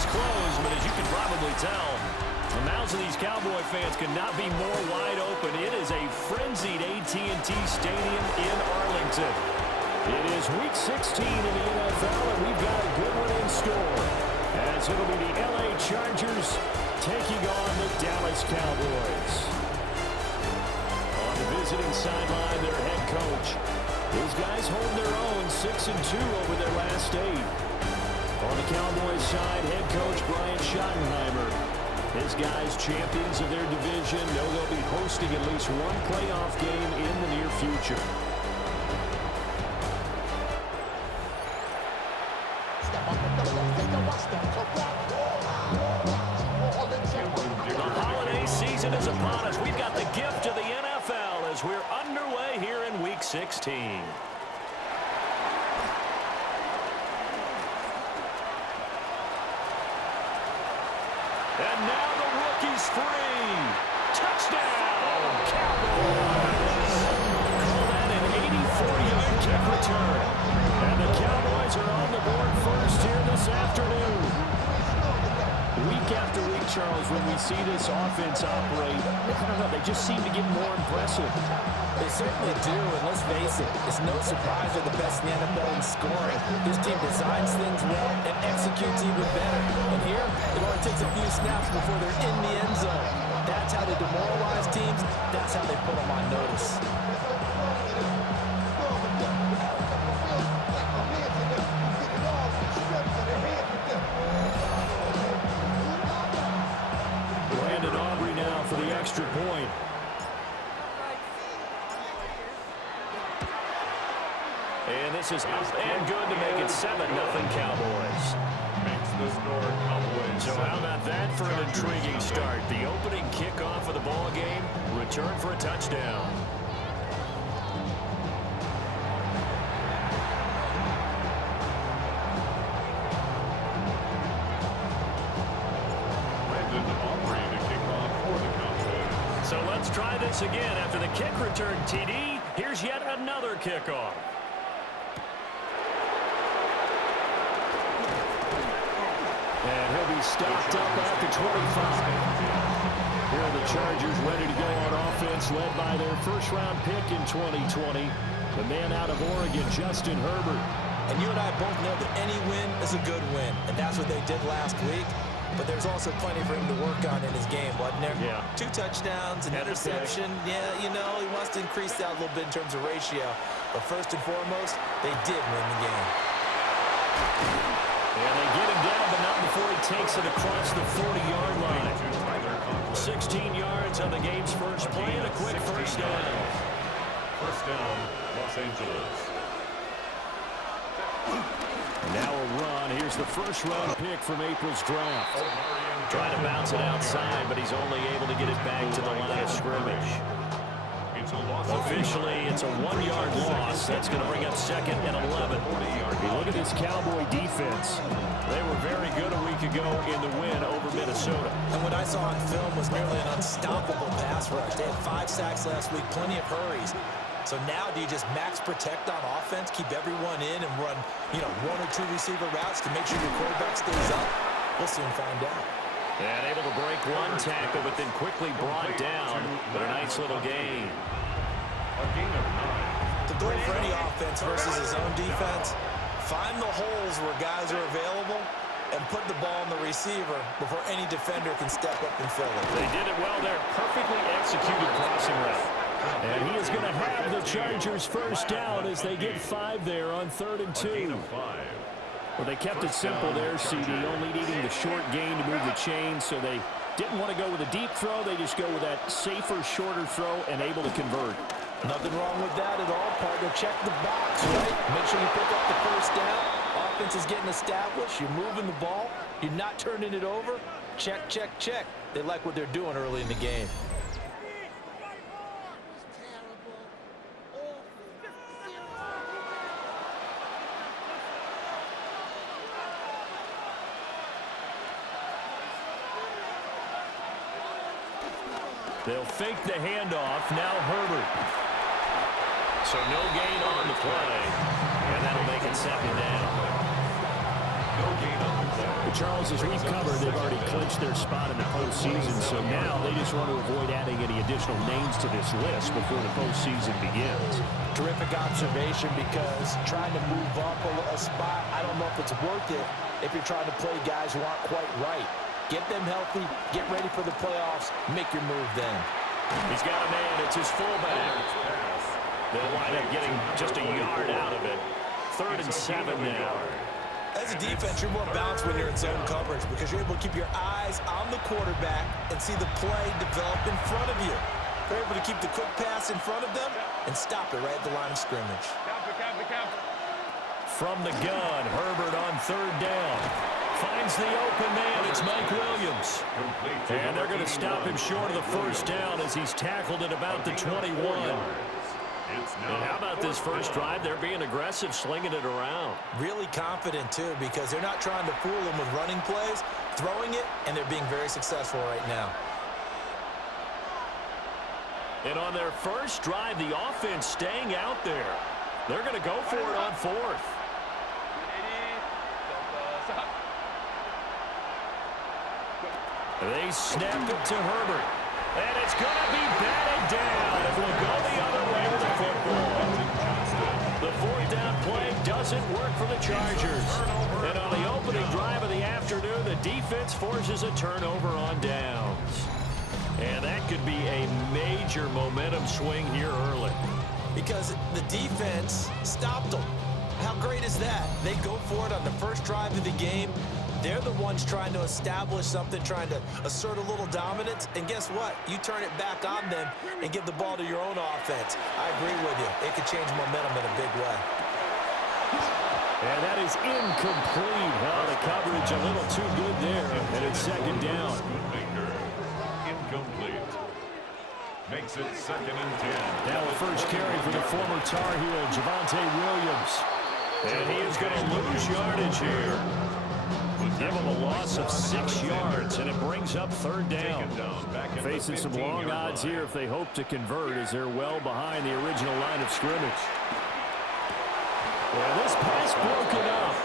was close, but as you can probably tell, the mouths of these Cowboy fans could not be more wide open. It is a frenzied AT&T Stadium in Arlington. It is Week 16 in the NFL, and we've got a good one in store, as it'll be the LA Chargers taking on the Dallas Cowboys. On the visiting sideline, their head coach. These guys hold their own 6-2 over their last 8. On the Cowboys side, head coach Brian Schottenheimer. His guys, champions of their division, know they'll be hosting at least one playoff game in the near future. The holiday season is upon us. We've got the gift of the NFL as we're underway here in Week 16. And now the rookie's free. Touchdown, Cowboys. Call that an 84-yard kick return. And the Cowboys are on the board first here this afternoon. Week after week, Charles, when we see this offense operate, I don't know, they just seem to get more impressive. They certainly do, and let's face it, it's no surprise they're the best in the NFL in scoring. This team designs things well and executes even better. And here, it only takes a few snaps before they're in the end zone. That's how they demoralize teams. That's how they put them on notice. Brandon Aubrey now for the extra point. And this is up and good to make it 7-0 Cowboys. Makes the score Cowboys. So how about that for an intriguing start? The opening kickoff of the ball game, return for a touchdown. Brandon Aubrey to kick off for the Cowboys. So let's try this again. After the kick return, TD, here's yet another kickoff. And he'll be stopped up at the 25. Here are the Chargers ready to go on offense, led by their first-round pick in 2020, the man out of Oregon, Justin Herbert. And you and I both know that any win is a good win, and that's what they did last week. But there's also plenty for him to work on in his game, wasn't there? Yeah. 2 touchdowns, an interception. Yeah, you know, he wants to increase that a little bit in terms of ratio. But first and foremost, they did win the game. And they get him down, but not before he takes it across the 40-yard line. 16 yards on the game's first play and a quick first down. First down, Los Angeles. Now a run. Here's the first-round pick from April's draft. Trying to bounce it outside, but he's only able to get it back to the line of scrimmage. Officially, it's a 1-yard loss. That's going to bring up 2nd and 11. You look at this Cowboy defense. They were very good a week ago in the win over Minnesota. And what I saw on film was nearly an unstoppable pass rush. They had 5 sacks last week, plenty of hurries. So now do you just max protect on offense, keep everyone in, and run, 1 or 2 receiver routes to make sure your quarterback stays up? We'll soon find out. And able to break one tackle, but then quickly brought down. But a nice little gain. A gain of 9. The goal for any offense versus his own defense, find the holes where guys are available and put the ball in the receiver before any defender can step up and fill it. They did it well there. Perfectly executed crossing route. And he is going to have the Chargers first down as they get 5 there on 3rd and 2. Well, they kept it simple there, CD, only needing the short gain to move the chain, so they didn't want to go with a deep throw. They just go with that safer, shorter throw and able to convert. Nothing wrong with that at all, partner. Check the box, right? Make sure you pick up the first down. Offense is getting established. You're moving the ball. You're not turning it over. Check, check, check. They like what they're doing early in the game. They'll fake the handoff. Now Herbert. So no gain on the play. And that'll make it 2nd down. No gain on the play. Charles, as we've covered, they've already clinched their spot in the postseason, so now they just want to avoid adding any additional names to this list before the postseason begins. Terrific observation, because trying to move up a spot, I don't know if it's worth it if you're trying to play guys who aren't quite right. Get them healthy, get ready for the playoffs, make your move then. He's got a man, it's his fullback. They'll wind up getting just a yard out of it. 3rd and 7 now. As a defense, you're more balanced when you're in zone coverage because you're able to keep your eyes on the quarterback and see the play develop in front of you. They're able to keep the quick pass in front of them and stop it right at the line of scrimmage. From the gun, Herbert on 3rd down. Finds the open man. It's Mike Williams. And they're going to stop him short of the 1st down as he's tackled at about the 21. And how about this first drive? They're being aggressive, slinging it around. Really confident, too, because they're not trying to fool them with running plays, throwing it, and they're being very successful right now. And on their first drive, the offense staying out there. They're going to go for it on 4th. They snap it to Herbert. And it's going to be batted down. It will go the other way with the football. The 4th down play doesn't work for the Chargers. And on the opening drive of the afternoon, the defense forces a turnover on downs. And that could be a major momentum swing here early. Because the defense stopped them. How great is that? They go for it on the first drive of the game. They're the ones trying to establish something, trying to assert a little dominance. And guess what? You turn it back on them and give the ball to your own offense. I agree with you. It could change momentum in a big way. And that is incomplete. Well, the coverage a little too good there. And it's 2nd down. Incomplete. Makes it 2nd and 10. Now a first carry for the former Tar Heel, Javonte Williams. And he is going to lose yardage here. Give him a loss of 6 yards, and it brings up 3rd down. Facing some long odds here if they hope to convert, as they're well behind the original line of scrimmage. Well, this pass broken up.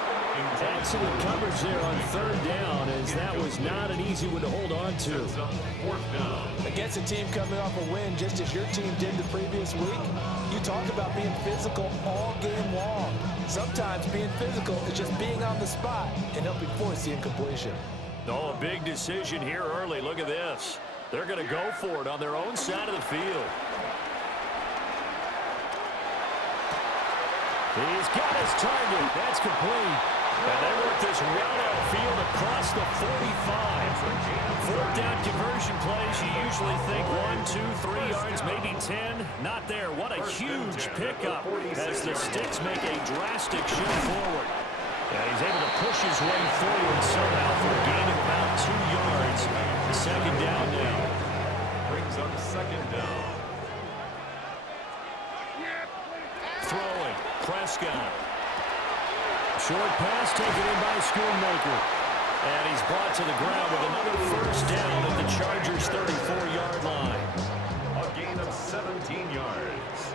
Excellent coverage there on 3rd down, as that was not an easy one to hold on to. 4th down. Against a team coming off a win just as your team did the previous week, you talk about being physical all game long. Sometimes being physical is just being on the spot and helping force the incompletion. Oh, a big decision here early. Look at this. They're going to go for it on their own side of the field. He's got his target. That's complete. And they work this route outfield across the 45. 4th down conversion plays, you usually think 1, 2, 3 yards, maybe 10. Not there. What a huge pickup as the Sticks make a drastic shift forward. And he's able to push his way forward somehow for a gain of about 2 yards. 2nd down now. Brings up 2nd down. Throwing. Prescott. Short pass taken in by Schoonmaker. And he's brought to the ground with another first down at the Chargers' 34-yard line. A gain of 17 yards.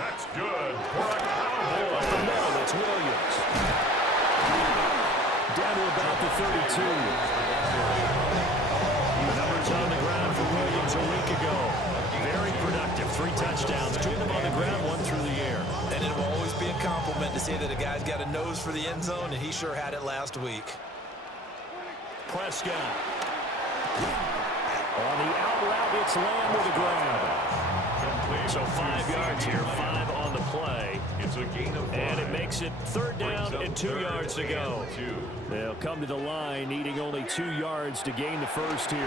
That's good for a Cowboy. Up the middle, it's Williams. Down to about the 32. The numbers on the ground for Williams a week ago. Very productive. 3 touchdowns, 2 of them on the ground, 1 through the air. And it will always be a compliment to say that a guy's got a nose for the end zone, and he sure had it last week. Prescott. On the out route, it's Lamb with a grab. So 5 yards here, 5 on the play. It's a gain of 5. And it makes it 3rd down and 2 yards to go. 2. They'll come to the line, needing only 2 yards to gain the first here.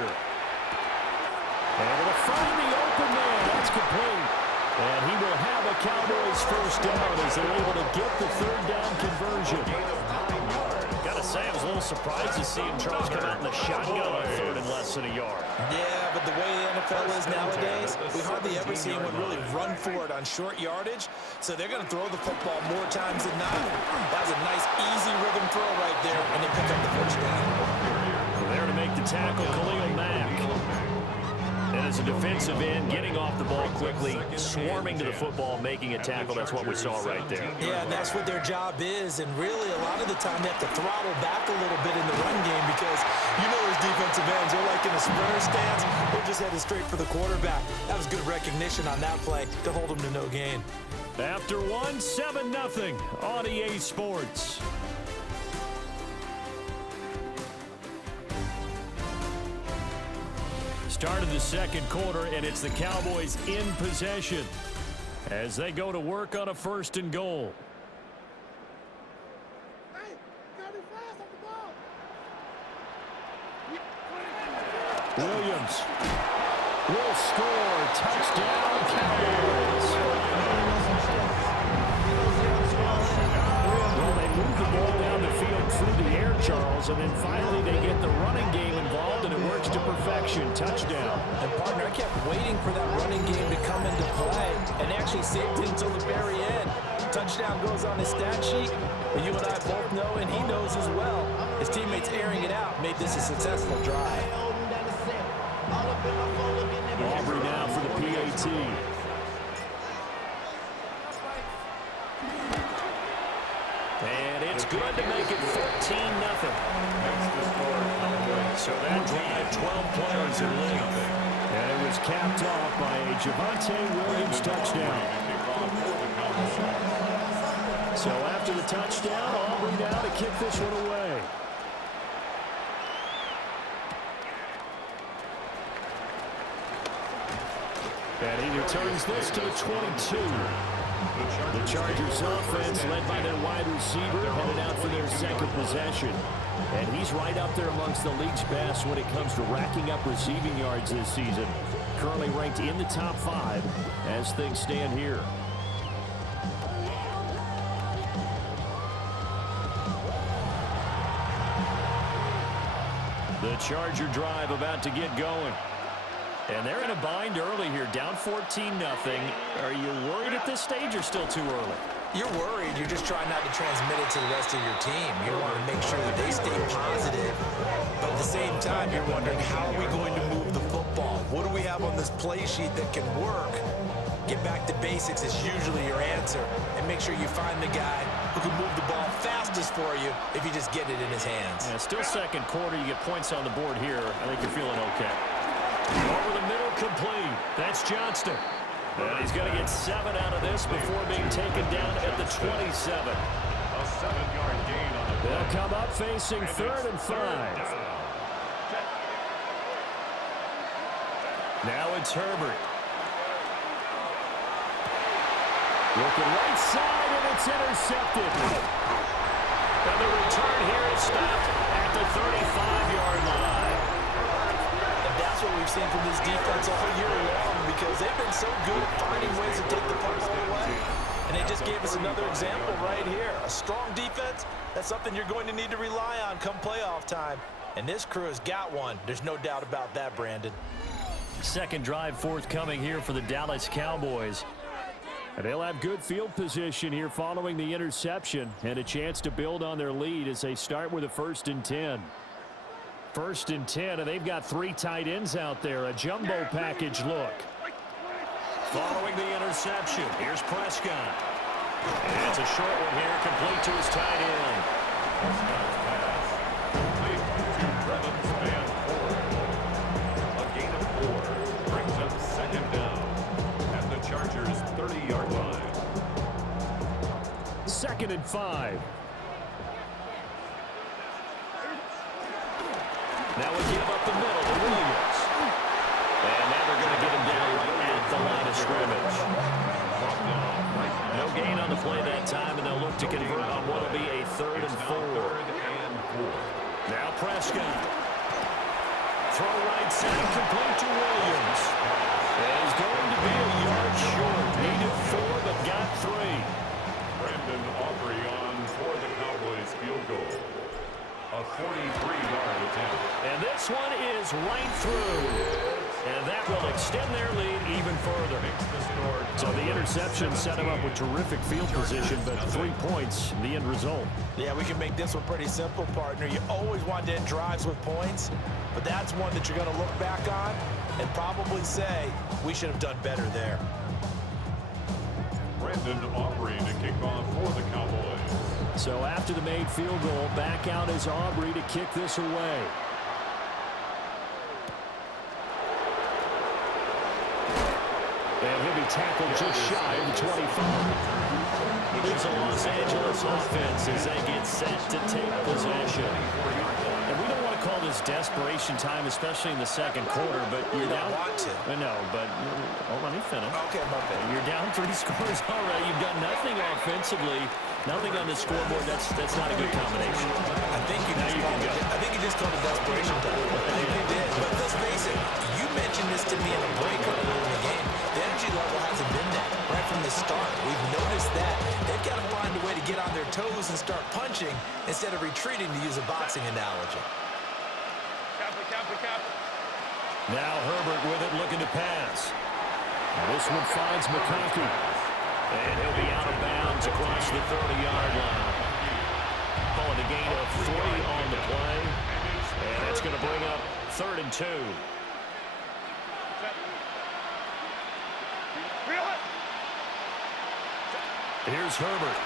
Able to find the open man. That's complete. And he will have a Cowboys first down as they're able to get the 3rd down conversion. Gotta say, I was a little surprised to see him Charles come out in the shotgun on 3rd and less than a yard. Yeah, but the way the NFL is nowadays, we hardly ever see anyone really run for it on short yardage. So they're going to throw the football more times than not. That was a nice, easy rhythm throw right there, and they pick up the first down. There to make the tackle, Khalil Mack. And as a defensive end, getting off the ball quickly, swarming to the football, making a tackle. That's what we saw right there. Yeah, and that's what their job is. And really, a lot of the time, they have to throttle back a little bit in the run game because you know those defensive ends, they're like in a sprinter stance. They're just headed straight for the quarterback. That was good recognition on that play to hold them to no gain. After one, 7-0 on EA Sports. Start of the second quarter, and it's the Cowboys in possession as they go to work on a 1st and goal. Williams will score. Touchdown, Cowboys. Well, they move the ball down the field through the air, Charles, and then finally they get the running game involved, and it works to perfection. Touchdown. And, partner, I kept waiting for that running game to come into play and actually saved it until the very end. Touchdown goes on his stat sheet, but you and I both know, and he knows as well, his teammates airing it out made this a successful drive. Aubrey now for the PAT. And it's good to make it 14-0. So that drive, 12 plays in length. And it was capped off by a Javonte Williams touchdown. So after the touchdown, Aubrey now to kick this one away. And he returns this to the 22. The Chargers offense led by their wide receiver headed out for their second possession. And he's right up there amongst the league's best when it comes to racking up receiving yards this season. Currently ranked in the top 5 as things stand here. The Charger drive about to get going. And they're in a bind early here, down 14-0. Are you worried at this stage or still too early? You're worried. You're just trying not to transmit it to the rest of your team. You want to make sure that they stay positive. But at the same time, you're wondering, how are we going to move the football? What do we have on this play sheet that can work? Get back to basics is usually your answer. And make sure you find the guy who can move the ball fastest for you if you just get it in his hands. Yeah, still second quarter. You get points on the board here. I think you're feeling okay. Over the middle, complete. That's Johnston. And he's going to get 7 out of this before being taken down at the 27. A 7-yard gain on the play. They'll come up facing 3rd and 5. Now it's Herbert. Looking right side, and it's intercepted. And the return here is stopped at the 35-yard line. And that's what we've seen from this defense all year long, because they've been so good at finding ways to take the football away. And they just gave us another example right here. A strong defense, that's something you're going to need to rely on come playoff time. And this crew has got one. There's no doubt about that, Brandon. Second drive forthcoming here for the Dallas Cowboys. And they'll have good field position here following the interception and a chance to build on their lead as they start with a 1st and 10. 1st and 10, and they've got 3 tight ends out there. A jumbo package look. Following the interception, here's Prescott. And it's a short one here, complete to his tight end. Prescott's pass complete to Brevin Spann-Ford. A gain of 4 brings up 2nd down at the Chargers' 30-yard line. 2nd and 5. Now we give up the middle to Williams. And now they're going to get him down right at the line of scrimmage. No gain on the play that time, and they'll look to convert on what will be a 3rd and 4. Now Prescott. Throw right side, complete to Williams. And he's going to be a yard short. Needed 4, but got 3. Brandon Aubrey on for the Cowboys field goal. A 43-yard attempt. And this one is right through. And that will extend their lead even further. So the interception set him up with terrific field position, but 3 points, the end result. Yeah, we can make this one pretty simple, partner. You always want to end drives with points, but that's one that you're going to look back on and probably say we should have done better there. Brandon Aubrey to kick off for the Cowboys. So after the made field goal, back out is Aubrey to kick this away. And he'll be tackled just shy of the 25. Here's a Los Angeles offense as they get set to take possession. And we don't want to call this desperation time, especially in the second quarter, but you're down. Want to. I know, but let me finish. Okay, my bad. You're down 3 scores already. You've done nothing offensively, nothing on the scoreboard. That's not a good combination. I think you just called it desperation time. I think you did. But let's face it, you mentioned this to me in a break earlier in the game. The energy level hasn't been there right from the start. We've noticed that. They've got to find a way to get on their toes and start punching instead of retreating, to use a boxing analogy. Now Herbert with it, looking to pass. This one finds McConkey. And he'll be out of bounds across the 30-yard line. Calling a gain of 3 on the play. And that's going to bring up 3rd and 2. Here's Herbert.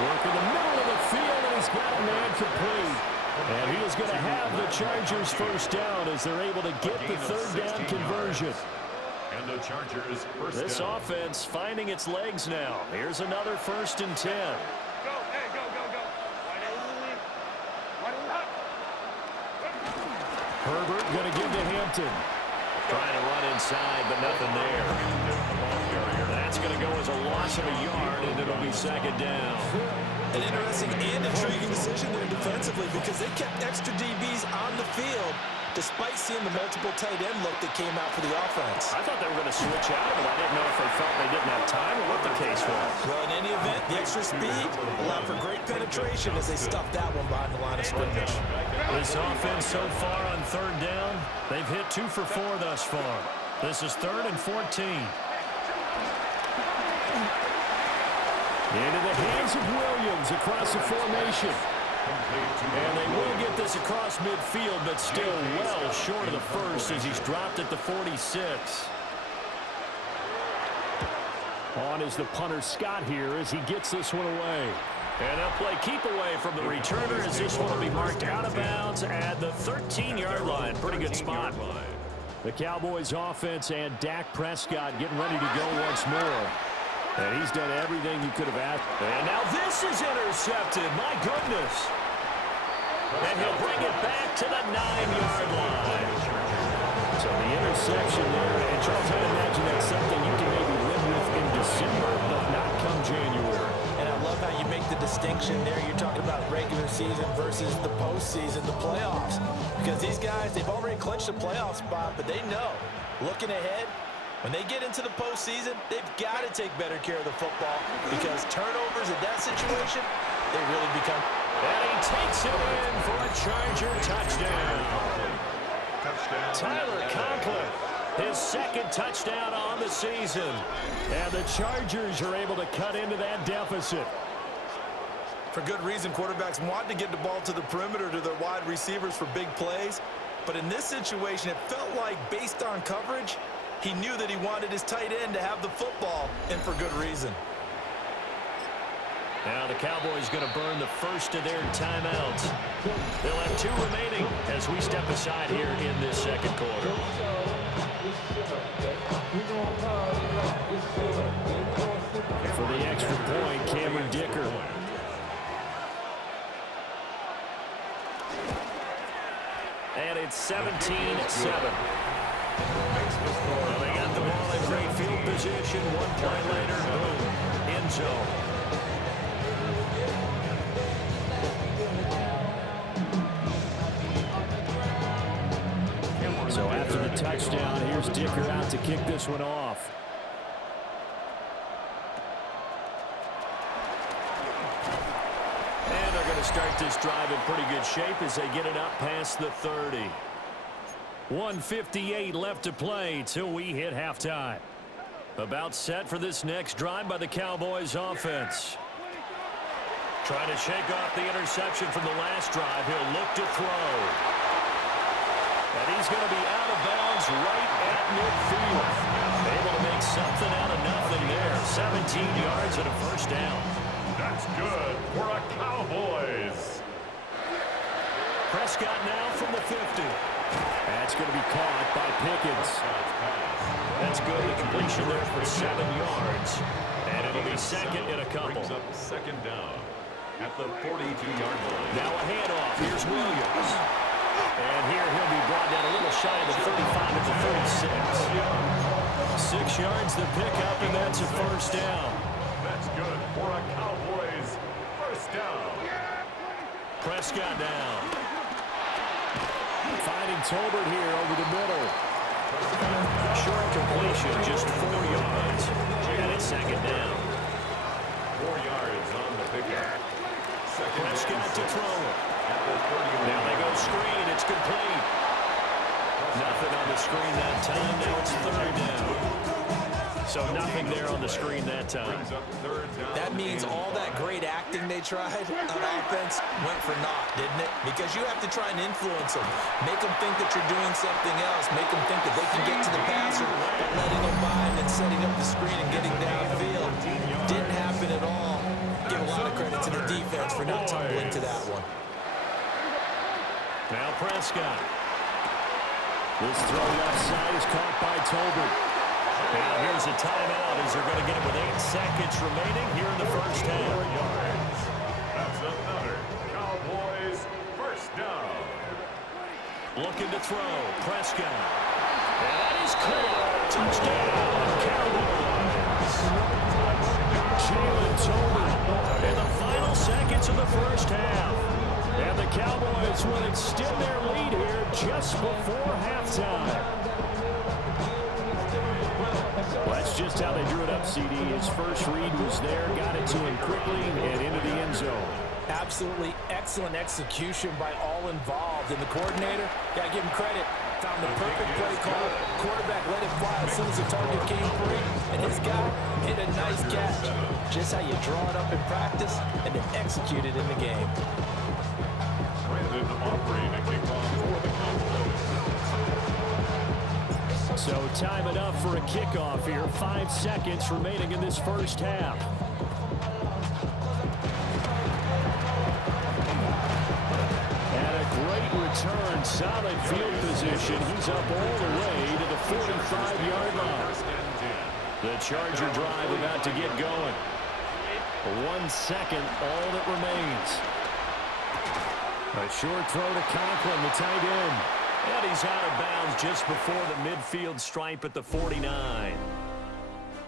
Work in the middle of the field, and he's got a man complete. And he is going to have the Chargers first down as they're able to get the 3rd down conversion. And the Chargers first This down. offense finding its legs now. Here's another 1st and 10. Herbert going to give to Hampton. Trying to run inside, but nothing there. That's going to go as a loss of a yard, and it'll be 2nd down. An interesting and intriguing decision there defensively, because they kept extra DBs on the field despite seeing the multiple tight end look that came out for the offense. I thought they were going to switch out, but I didn't know if they felt they didn't have time or what the case was. Well, in any event, the extra speed allowed for great penetration as they stuffed that one behind the line of scrimmage. This offense so far on 3rd down, they've hit 2 for 4 thus far. This is 3rd and 14. Into the hands of Williams across the formation. And they will get this across midfield, but still well short of the first as he's dropped at the 46. On is the punter Scott here as he gets this one away. And they'll play keep away from the returner as this one will be marked out of bounds at the 13-yard line. Pretty good spot. The Cowboys offense and Dak Prescott getting ready to go once more. And he's done everything you could have asked. And now this is intercepted. My goodness. And he'll bring it back to the 9-yard line. So the interception there. And Charles, I'd imagine that's something you can maybe live with in December, but not come January. And I love how you make the distinction there. You're talking about regular season versus the postseason, the playoffs. Because these guys, they've already clinched a playoff spot, but they know, looking ahead, when they get into the postseason, they've got to take better care of the football, because turnovers in that situation, they really become. And he takes it in for a Charger touchdown. Tyler Conklin, his 2nd touchdown on the season. And the Chargers are able to cut into that deficit. For good reason, quarterbacks want to get the ball to the perimeter to their wide receivers for big plays. But in this situation, it felt like, based on coverage, he knew that he wanted his tight end to have the football, and for good reason. Now the Cowboys going to burn the first of their timeouts. They'll have 2 remaining as we step aside here in this second quarter. For the extra point, Cameron Dicker. And it's 17-7. Well, they got the ball in great field position. 1 play later, boom, end zone. So after the touchdown, here's Dicker out to kick this one off. And they're going to start this drive in pretty good shape as they get it up past the 30. 1:58 left to play till we hit halftime. About set for this next drive by the Cowboys offense. Trying to shake off the interception from the last drive. He'll look to throw. And he's going to be out of bounds right at midfield. Able to make something out of nothing there. 17 yards and a first down. That's good for a Cowboys. Prescott now from the 50. That's going to be caught by Pickens. That's good. The completion there for 7 yards. And it'll be second and a couple. Brings up second down at the 42-yard line. Now a handoff. Here's Williams. And here he'll be brought down a little shy of the 35 at the 36. 6 yards the pickup, and that's a first down. That's good for a Cowboys first down. Prescott down. Finding Tolbert here over the middle. Short completion, just 4 yards. And it's second down. 4 yards on the pickup. Prescott to throw it. Now they go screen. It's complete. Nothing on the screen that time. Now it's third down. So nothing there on the screen that time. That means all that great acting they tried on offense went for naught, didn't it? Because you have to try and influence them. Make them think that you're doing something else. Make them think that they can get to the passer by letting them bind and setting up the screen and getting downfield. Didn't happen at all. Give a lot of credit to the defense for not tumbling to that one. Now Prescott. This throw left side is caught by Tolbert. Now here's a timeout as they're going to get it with 8 seconds remaining here in the first half. 4 yards. That's another Cowboys first down. Looking to throw. Prescott. And that is caught. Touchdown, Cowboys. Jalen Tolbert in the final seconds of the first half. And the Cowboys will extend their lead here just before halftime. Well, that's just how they drew it up, CD. His first read was there, got it to him quickly, and into the end zone. Absolutely excellent execution by all involved. And the coordinator, got to give him credit, found the perfect play call. Quarterback let it fly as soon as the target came free. And his guy hit a nice catch. Just how you draw it up in practice and then execute it in the game. Brandon offering a kickoff for the Cowboys. So time it up for a kickoff here. 5 seconds remaining in this first half. And a great return. Solid field position. He's up all the way to the 45-yard line. The Charger drive about to get going. 1 second, all that remains. A short throw to Conklin, the tight end. And he's out of bounds just before the midfield stripe at the 49.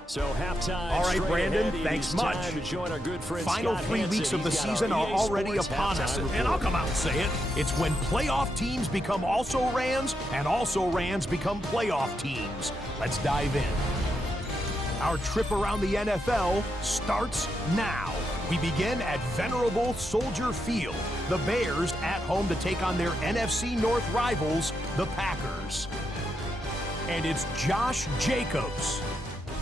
So halftime. All right, Brandon, thanks much. Time to join our good friend Final Scott 3 Hansen. weeks of the He's got season our are EA already Sports upon us, halftime and I'll report. come out and say it. It's when playoff teams become also-rans and also-rans become playoff teams. Let's dive in. Our trip around the NFL starts now. We begin at venerable Soldier Field. The Bears at home to take on their NFC North rivals, the Packers. And it's Josh Jacobs.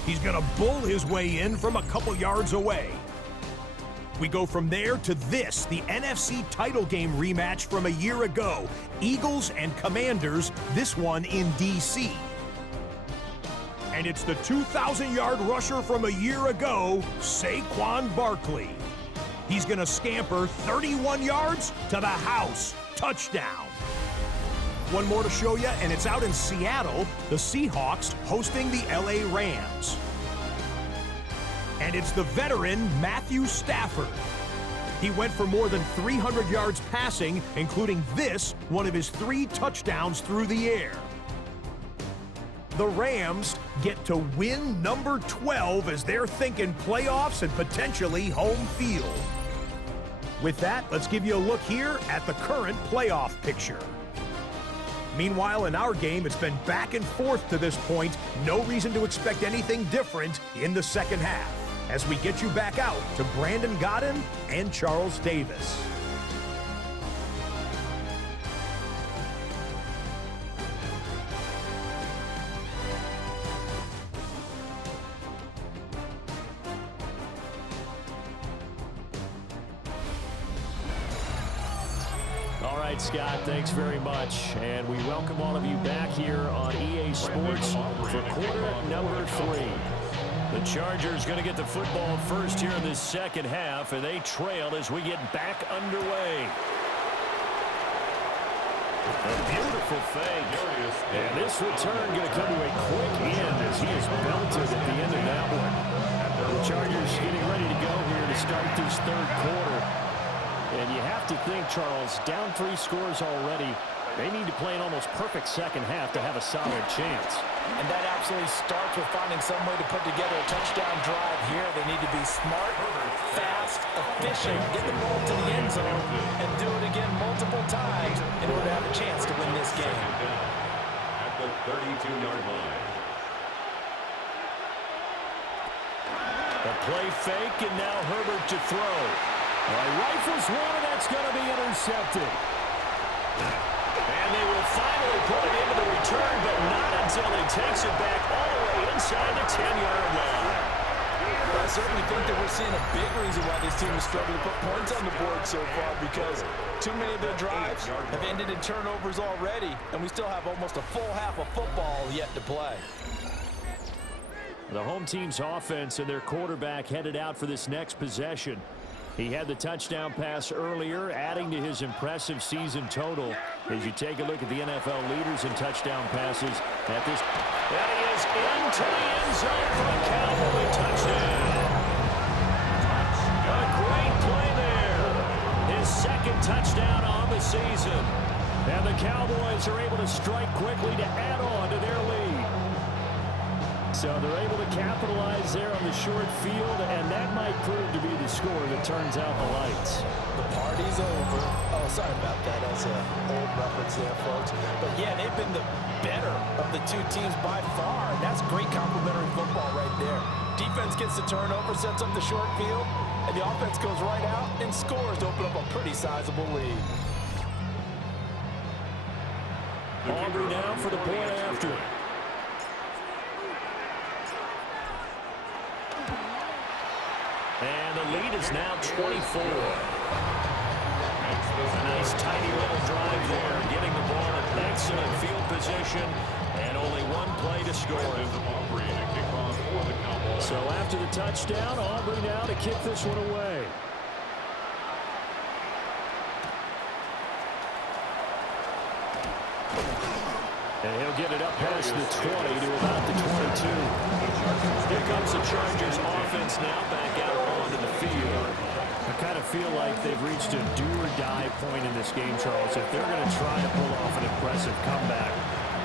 He's going to bull his way in from a couple yards away. We go from there to this, the NFC title game rematch from a year ago. Eagles and Commanders, this one in D.C. And it's the 2,000-yard rusher from a year ago, Saquon Barkley. He's going to scamper 31 yards to the house. Touchdown. One more to show you, and it's out in Seattle, the Seahawks hosting the LA Rams. And it's the veteran Matthew Stafford. He went for more than 300 yards passing, including this, one of his 3 touchdowns through the air. The Rams get to win number 12 as they're thinking playoffs and potentially home field. With that, let's give you a look here at the current playoff picture. Meanwhile, in our game, it's been back and forth to this point. No reason to expect anything different in the second half as we get you back out to Brandon Godden and Charles Davis. right, Scott. Thanks very much. And we welcome all of you back here on EA Sports for quarter number 3. The Chargers going to get the football first here in this second half, and they trail as we get back underway. A beautiful fake. And this return going to come to a quick end as he is belted at the end of that one. The Chargers getting ready to go here to start this third quarter. And you have to think, Charles, down 3 scores already. They need to play an almost perfect second half to have a solid chance. And that absolutely starts with finding some way to put together a touchdown drive here. They need to be smart, fast, efficient, get the ball to the end zone, and do it again multiple times in order to have a chance to win this game. At the 32-yard line. A play fake, and now Herbert to throw. Rifles one, and that's going to be intercepted. And they will finally put it into the return, but not until he takes it back all the way inside the 10-yard line. I certainly think that we're seeing a big reason why this team is struggling to put points on the board so far, because too many of their drives have ended in turnovers already, and we still have almost a full half of football yet to play. The home team's offense and their quarterback headed out for this next possession. He had the touchdown pass earlier, adding to his impressive season total. As you take a look at the NFL leaders in touchdown passes at this. That he is into the end zone for a Cowboy touchdown. A great play there. His second touchdown on the season. And the Cowboys are able to strike quickly to add on to their lead. So they're able to capitalize there on the short field, and that might prove to be the score that turns out the lights. The party's over. Oh, sorry about that. That's an old reference there, folks. But, yeah, they've been the better of the two teams by far, and that's great complimentary football right there. Defense gets the turnover, sets up the short field, and the offense goes right out and scores to open up a pretty sizable lead. Aubrey now for the point after. And the lead is now 24. A nice tiny little drive there, getting the ball in excellent field position, and only one play to score. So after the touchdown, Aubrey now to kick this one away. And he'll get it up past the 20 to about the 22. Here comes the Chargers offense now back out onto the field. I kind of feel like they've reached a do-or-die point in this game, Charles. If they're going to try to pull off an impressive comeback,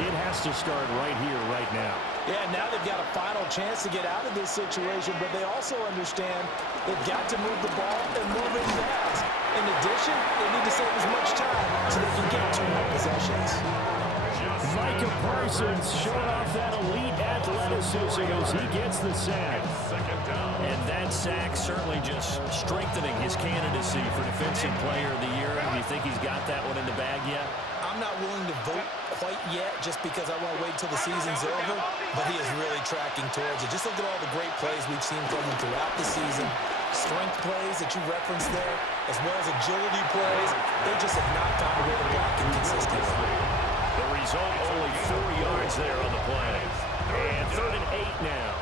it has to start right here, right now. Yeah, now they've got a final chance to get out of this situation, but they also understand they've got to move the ball and move it fast. In addition, they need to save as much time so they can get 2 more possessions. Micah Parsons showing off that elite athleticism as he gets the sack. And that sack certainly just strengthening his candidacy for Defensive Player of the Year. Do you think he's got that one in the bag yet? I'm not willing to vote quite yet just because I want to wait till the season's over, but he is really tracking towards it. Just look at all the great plays we've seen from him throughout the season. Strength plays that you referenced there, as well as agility plays. They just have not found a way to block him consistently. The result, only 4 yards there on the play. And 3rd and 8 now.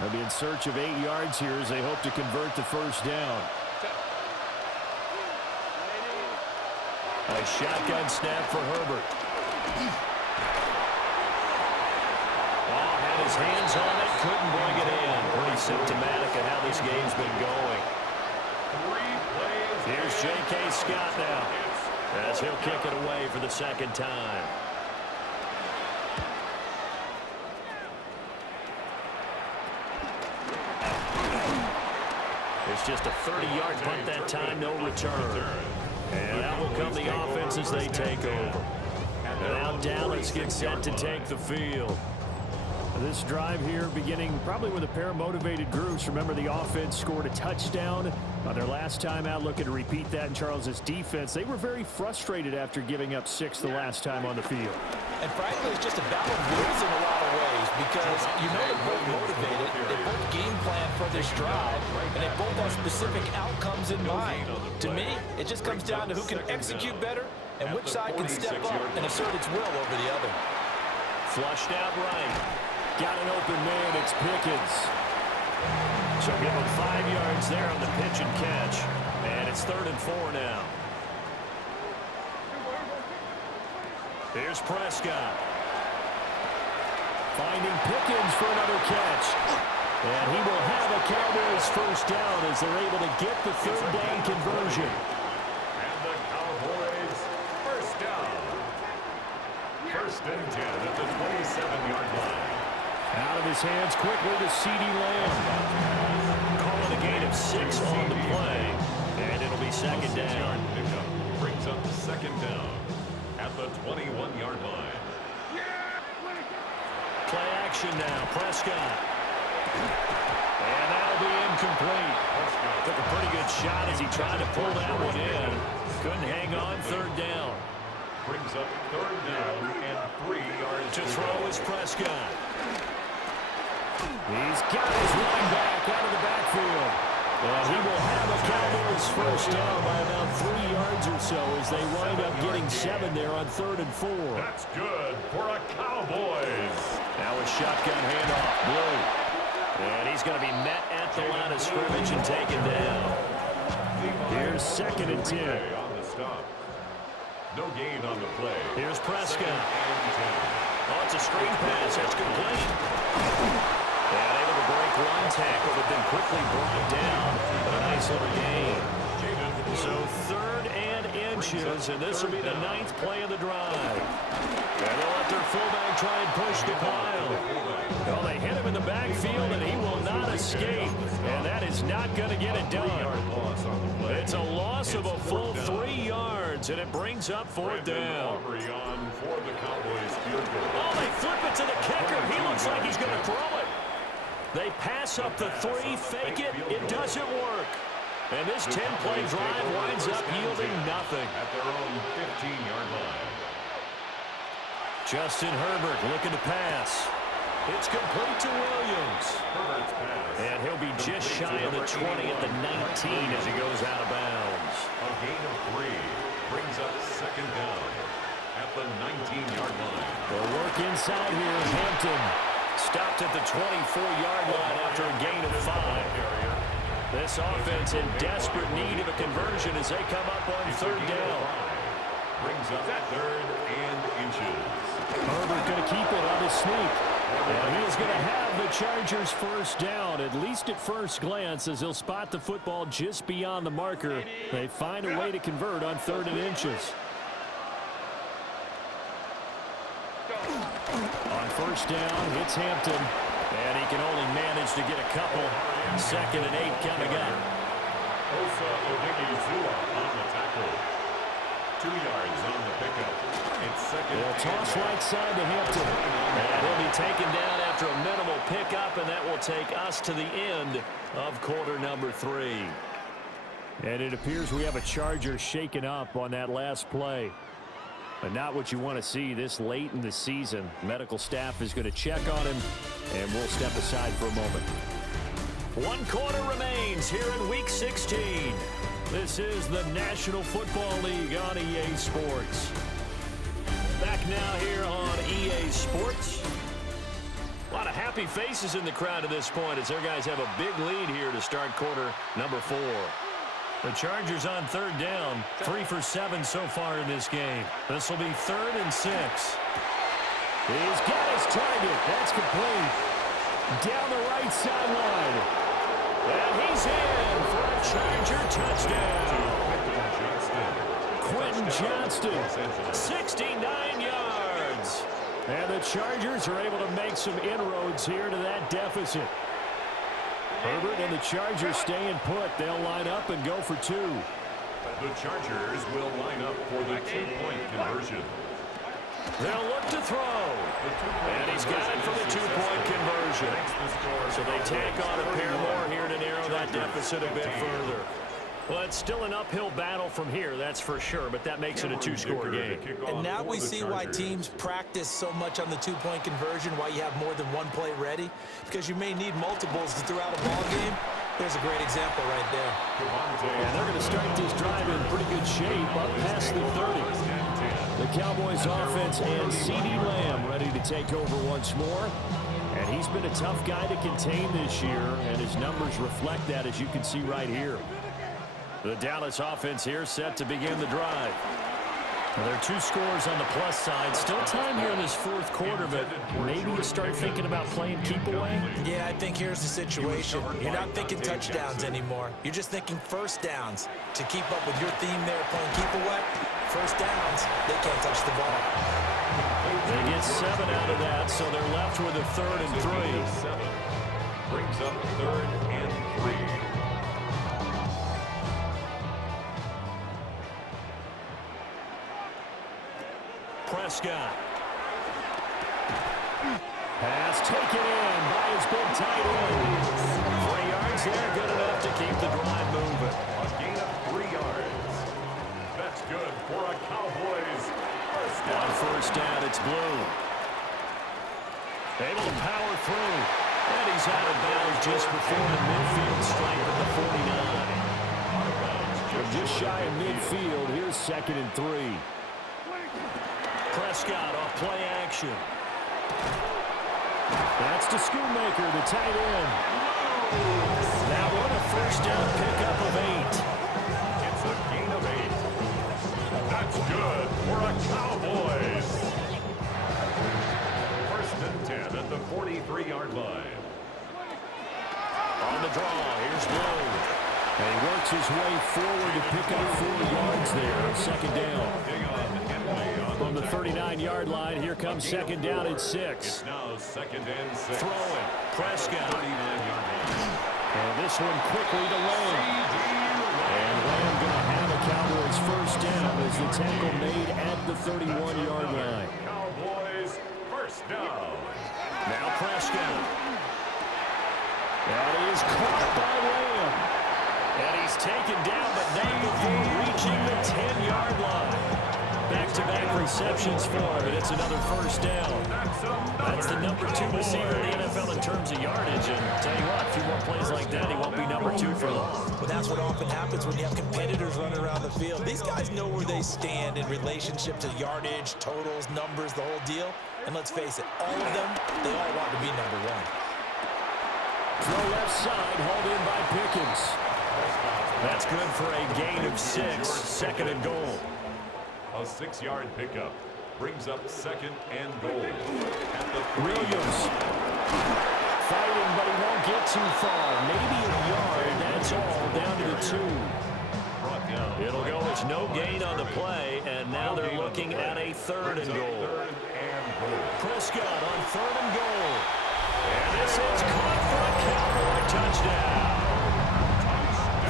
They'll be in search of 8 yards here as they hope to convert the first down. A shotgun snap for Herbert. Oh, had his hands on it, couldn't bring it in. Pretty symptomatic of how this game's been going. Here's J.K. Scott now, as he'll kick it away for the second time. It's just a 30-yard punt that time, no return. And out will come the offense as they take over. And now Dallas gets set to take the field. This drive here beginning probably with a pair of motivated groups. Remember, the offense scored a touchdown on their last time out. Looking to repeat that in Charles' defense. They were very frustrated after giving up 6 the last time on the field. And frankly, it's just a battle of wills in a lot of ways. because you know they're both motivated, they both game plan for this drive, and they both have specific outcomes in mind. To me, it just comes down to who can execute better and which side can step up and assert its will over the other. Flushed out right. Got an open man. It's Pickens. So give him 5 yards there on the pitch and catch. And it's 3rd and 4 now. Here's Prescott. Finding Pickens for another catch. And he will have a Cowboys first down as they're able to get the 3rd down conversion. And the Cowboys first down. 1st and 10 at the 27-yard line. Out of his hands quickly to CeeDee Lamb. Calling a gain of 6 on the play. And it'll be 2nd down. Pickup brings up 2nd down at the 21-yard line. Play action now. Prescott. And that'll be incomplete. Took a pretty good shot as he tried to pull that one in. Couldn't hang on. 3rd down. Brings up 3rd down and 3 yards To throw is Prescott. He's got his line back out of the backfield. And he will have a Cowboys first down by about 3 yards or so as they wind up getting 7 there on 3rd and 4. That's good for a Cowboys. Now a shotgun handoff. Blue. And he's going to be met at the line of scrimmage and taken down. Here's 2nd and 10. On the stop. No gain on the play. Here's Prescott. 2nd and 10. Oh, it's a screen pass. That's complete. And able to break one tackle, but then quickly brought down. But a nice little gain. So 3rd and inches, and this will be the 9th play of the drive. And they'll let their fullback try and push the pile. Well, they hit him in the backfield, and he will not escape. And that is not going to get it done. It's a loss of a full 3 yards, and it brings up 4th down. Oh, they flip it to the kicker. He looks like he's going to throw it. They pass up the 3, fake it. It doesn't work. And this 10-play drive winds up yielding nothing. At their own 15-yard line. Justin Herbert looking to pass. It's complete to Williams. Herbert's pass. And he'll be just shy of the 20 at the 19 as he goes out of bounds. A gain of 3 brings up 2nd down at the 19-yard line. They'll work inside here. Hampton stopped at the 24-yard line after a gain of 5. This offense in desperate need of a conversion as they come up on 3rd down. Brings up 3rd and inches. Herbert going to keep it on his sneak. And he is going to have the Chargers first down, at least at first glance, as he'll spot the football just beyond the marker. They find a way to convert on 3rd and inches. On first down, hits Hampton. And he can only manage to get a couple. 2nd and 8 coming up. Osa Odigizua on the tackle. 2 yards on the pickup. It's 2nd. They'll toss right side to Hampton. And he'll be taken down after a minimal pickup, and that will take us to the end of quarter number 3. And it appears we have a Charger shaken up on that last play. But not what you want to see this late in the season. Medical staff is going to check on him, and we'll step aside for a moment. 1 quarter remains here in Week 16. This is the National Football League on EA Sports. Back now here on EA Sports. A lot of happy faces in the crowd at this point as their guys have a big lead here to start quarter number 4. The Chargers on 3rd down, 3 for 7 so far in this game. This will be 3rd and 6. He's got his target. That's complete. Down the right sideline. And he's in for a Charger touchdown. Quentin Johnston, 69 yards. And the Chargers are able to make some inroads here to that deficit. Herbert and the Chargers staying put. They'll line up and go for 2. The Chargers will line up for the 2-point conversion. They'll look to throw. And he's got it for the 2-point conversion. So they tack on a pair more here to narrow that deficit a bit further. Well, it's still an uphill battle from here, that's for sure, but that makes it a two-score game. And now we see why teams practice so much on the two-point conversion, why you have more than one play ready, because you may need multiples throughout a ball game. There's a great example right there. And they're going to start this drive in pretty good shape, up past the 30. The Cowboys offense and CeeDee Lamb ready to take over once more. And he's been a tough guy to contain this year, and his numbers reflect that, as you can see right here. The Dallas offense here set to begin the drive. Well, there are two scores on the plus side. Still time here in this fourth quarter, but maybe you start thinking about playing keep away? Yeah, I think here's the situation. You're not thinking touchdowns anymore. You're just thinking first downs. To keep up with your theme there, playing keep away, first downs, they can't touch the ball. They get 7 out of that, so they're left with a 3rd and 3. Brings up 3rd and 3. Prescott. Pass taken in by his big tight end. 3 yards there, good enough to keep the drive moving. A gain of 3 yards. That's good for a Cowboys first down. On first down, it's Blue. Able to power through. And he's out of bounds just before the midfield stripe at the 49. Just shy of midfield. Here's 2nd and 3. Prescott off play action. That's to Schoonmaker, the tight end. Now what a first down pickup of 8. It's a gain of 8. That's good for a Cowboys. 1st and 10 at the 43-yard line. On the draw, here's Blue. And he works his way forward to pick up 4 yards there. 2nd down. From the 39-yard line, here comes 2nd down at 6. It's now 2nd and 6. Throwing, Prescott. 39-yard line. And this one quickly to Lamb. And Lamb going to have a Cowboys first down as the tackle made at the 31-yard line. Cowboys first down. Now Prescott. That is caught by Lamb. And he's taken down, but not before reaching the 10-yard line. Back-to-back receptions for him, and it's another first down. That's the number 2 receiver in the NFL in terms of yardage. And tell you what, a few more plays like that, he won't be number 2 for long. Well, that's what often happens when you have competitors running around the field. These guys know where they stand in relationship to yardage, totals, numbers, the whole deal. And let's face it, all of them, they all want to be number 1. Throw left side, hauled in by Pickens. That's good for a gain of 6, 2nd and goal. A 6-yard pickup brings up 2nd and goal. At the 3. Williams fighting, but he won't get too far. Maybe a yard, that's all, down to the 2. It'll go as no gain on the play, and now they're looking at a 3rd and goal. Prescott on 3rd and goal. And this is caught for a Cowboy touchdown.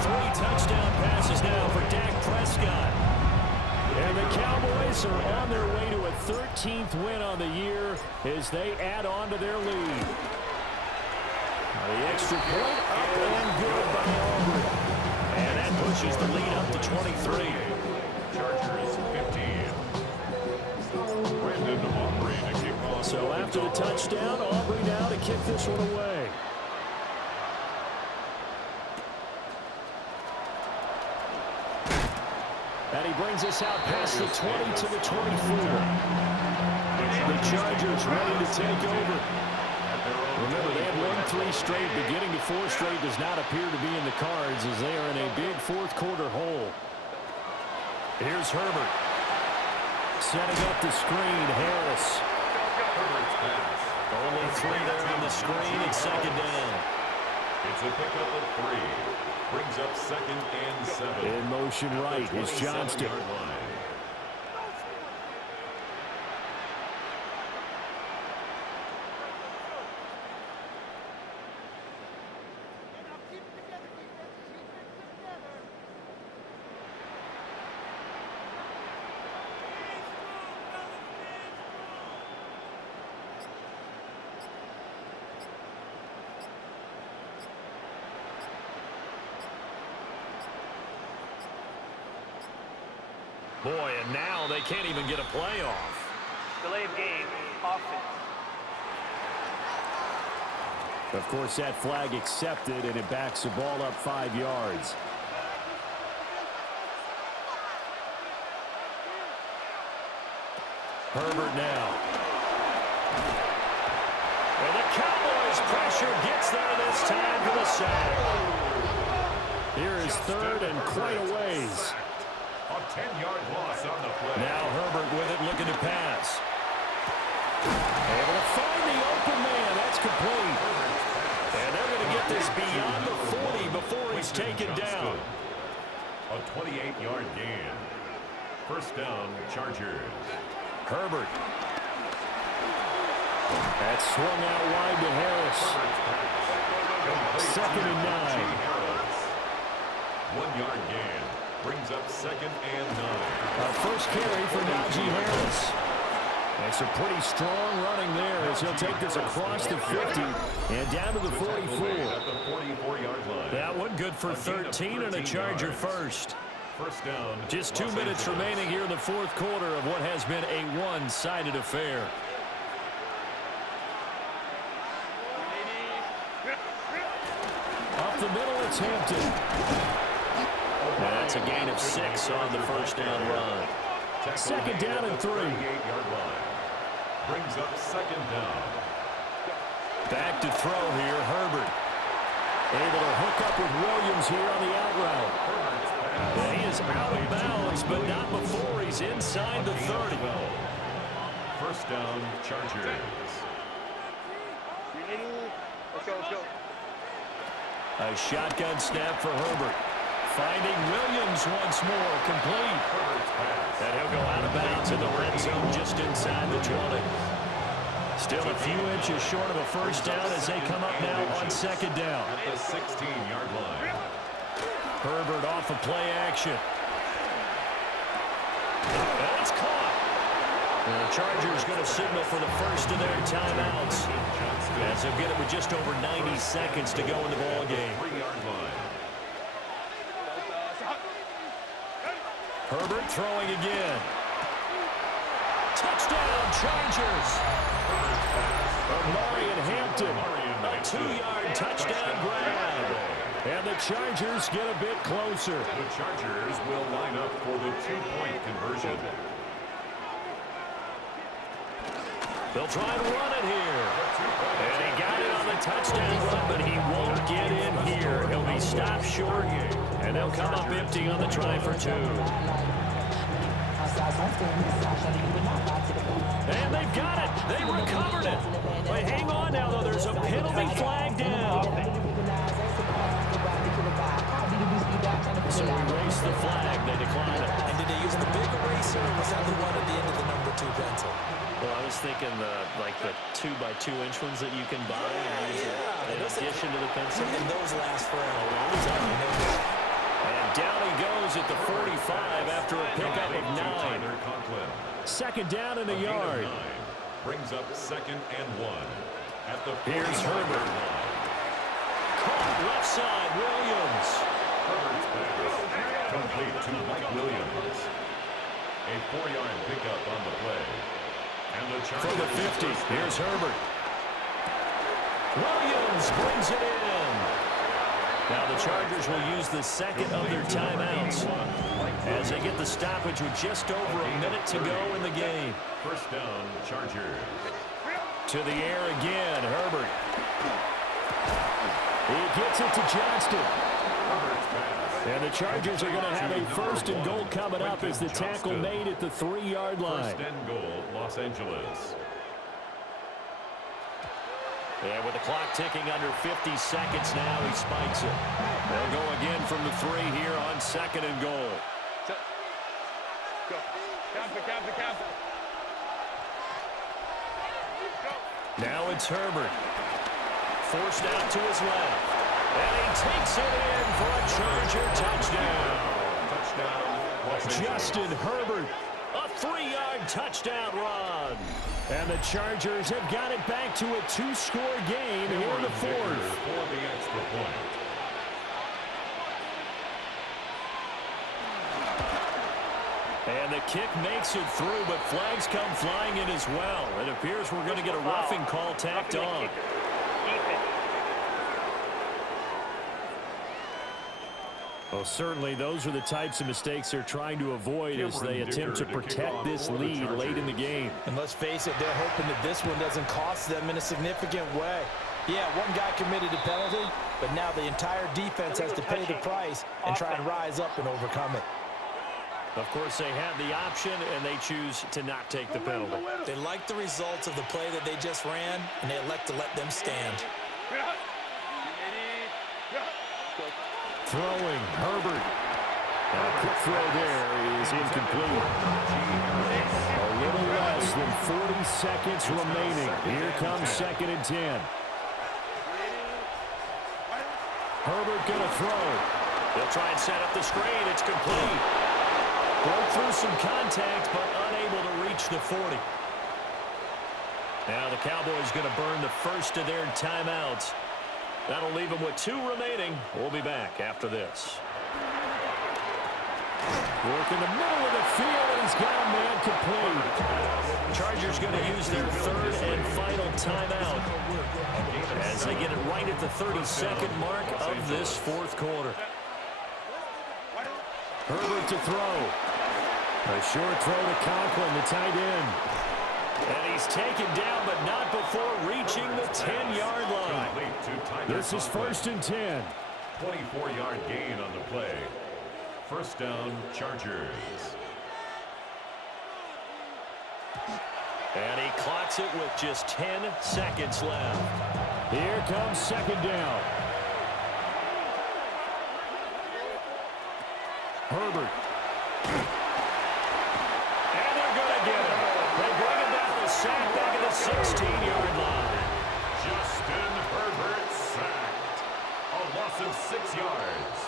3 touchdown passes now for Dak Prescott. And the Cowboys are on their way to a 13th win on the year as they add on to their lead. The extra point up and good by Aubrey. And that pushes the lead up to 23. Chargers 15. Brandon Aubrey to kick off. So after the touchdown, Aubrey now to kick this one away. And he brings us out past the 20 to the 24. The Chargers ready to take over. Remember, they have won 3 straight. Beginning to 4 straight does not appear to be in the cards as they are in a big fourth quarter hole. Here's Herbert. Setting up the screen, Harris. Only 3 there on the screen. It's 2nd down. It's a pickup of 3. Brings up 2nd and 7. In motion right is Johnston. Boy, and now they can't even get a playoff. Delay of game, offense. Of course, that flag accepted, and it backs the ball up 5 yards. Herbert now. And the Cowboys' pressure gets there this time for the sack. Here is third and quite a ways. A 10-yard loss on the play. Now Herbert with it, looking to pass. Able to find the open man. That's complete. And they're going to get this beyond the 40 before he's taken down. A 28-yard gain. First down, Chargers. Herbert. That's swung out wide to Harris. Second and 9. 1-yard gain. Brings up second and 9. Our first carry for Najee Harris. That's a pretty strong running there as he'll take this across the 50 and down to the 44. At the 44-yard line. That one good for 13 and a Charger first. First down. Just 2 minutes remaining here in the fourth quarter of what has been a one-sided affair. Up the middle, it's Hampton. And that's a gain of 6 on the first down run. Second down and 3. 38-yard line. Brings up second down. Back to throw here, Herbert. Able to hook up with Williams here on the out route. And he is out of bounds, but not before he's inside the 30. First down, Chargers. Let's go. A shotgun snap for Herbert. Finding Williams once more, complete. And he'll go out of bounds in the red zone just inside the 20. Still a few inches short of a first down as they come up now on second down. At the 16-yard line. Herbert off of play action. And it's caught. And the Chargers going to signal for the first of their timeouts as they'll get it with just over 90 seconds to go in the ball game. 3-yard line. Herbert throwing again. Touchdown, Chargers. Amari and Hampton, a 2-yard touchdown grab. And the Chargers get a bit closer. The Chargers will line up for the 2-point conversion. They'll try and run it here. And he got it on the touchdown run, but he won't get in here. He'll be stopped short, and they'll come up empty on the try for 2. And they've got it. They recovered it. But hang on now, though. There's a penalty flag down. So erase the flag. They decline it. And did they use the big eraser, or was that the one at the end of the number 2 pencil? Well, I was thinking the 2x2-inch ones that you can buy and use in addition to the pencil. And those last for a long Those time. And down he goes at the 45 after a pickup of 9. Conklin. Second down in a yard. Brings up second and 1. At the Here's Herbert. Caught left side, Williams. Herbert's pass. Complete to Mike Williams. A 4-yard pickup on the play. And the From the 50, here's Herbert. Williams brings it in. Now the Chargers will use the second of their timeouts as they get the stoppage with just over a minute to go in the game. First down, Chargers. To the air again, Herbert. He gets it to Johnston. And the Chargers are going to have a first and goal coming up as the tackle made at the 3-yard line. First and goal, Los Angeles. And with the clock ticking under 50 seconds now, he spikes it. They'll go again from the 3 here on second and goal. Go. Count it. Now it's Herbert. Forced out to his left. And he takes it in for a Charger touchdown. Justin Herbert, a 3-yard touchdown run. And the Chargers have got it back to a 2-score game here in the fourth. For the extra point. And the kick makes it through, but flags come flying in as well. It appears we're going to get a roughing call tacked on. Well, certainly those are the types of mistakes they're trying to avoid as they attempt to protect this lead late in the game. And let's face it, they're hoping that this one doesn't cost them in a significant way. Yeah, one guy committed a penalty, but now the entire defense has to pay the price and try and rise up and overcome it. Of course, they have the option, and they choose to not take the penalty. They like the results of the play that they just ran, and they elect to let them stand. Throwing, Herbert. And a quick throw there is incomplete. A little less than 40 seconds remaining. Here comes 2nd and 10. Herbert gonna throw. They'll try and set up the screen. It's complete. Broke through some contact, but unable to reach the 40. Now the Cowboys going to burn the first of their timeouts. That'll leave them with 2 remaining. We'll be back after this. Work in the middle of the field, and he's got a man complete. Chargers going to use their 3rd and final timeout as they get it right at the 32nd mark of this 4th quarter. Herbert to throw. A short throw to Conklin, the tight end. And he's taken down, but not before reaching the 10-yard line. This is 1st and 10. 24-yard gain on the play. First down, Chargers. And he clocks it with just 10 seconds left. Here comes 2nd down. Herbert. And they're going to get him. They bring him down the sack back at the 16-yard line. Justin Herbert sacked. A loss of 6 yards.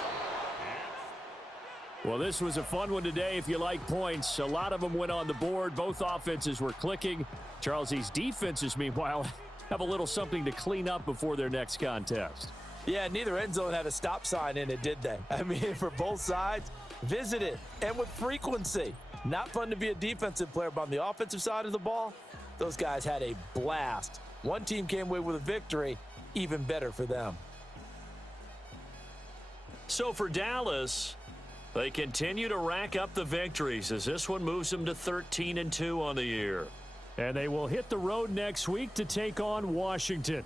Well, this was a fun one today if you like points. A lot of them went on the board. Both offenses were clicking. Charles, these defenses, meanwhile, have a little something to clean up before their next contest. Yeah, neither end zone had a stop sign in it, did they? I mean, for both sides, visit it, and with frequency. Not fun to be a defensive player, but on the offensive side of the ball, those guys had a blast. One team came away with a victory, even better for them. So for Dallas, they continue to rack up the victories as this one moves them to 13-2 on the year. And they will hit the road next week to take on Washington.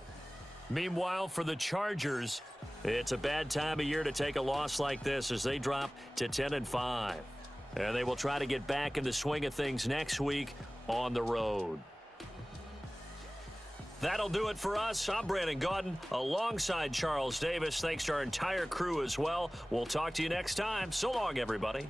Meanwhile, for the Chargers, it's a bad time of year to take a loss like this as they drop to 10-5. And they will try to get back in the swing of things next week on the road. That'll do it for us. I'm Brandon Gaudin alongside Charles Davis. Thanks to our entire crew as well. We'll talk to you next time. So long, everybody.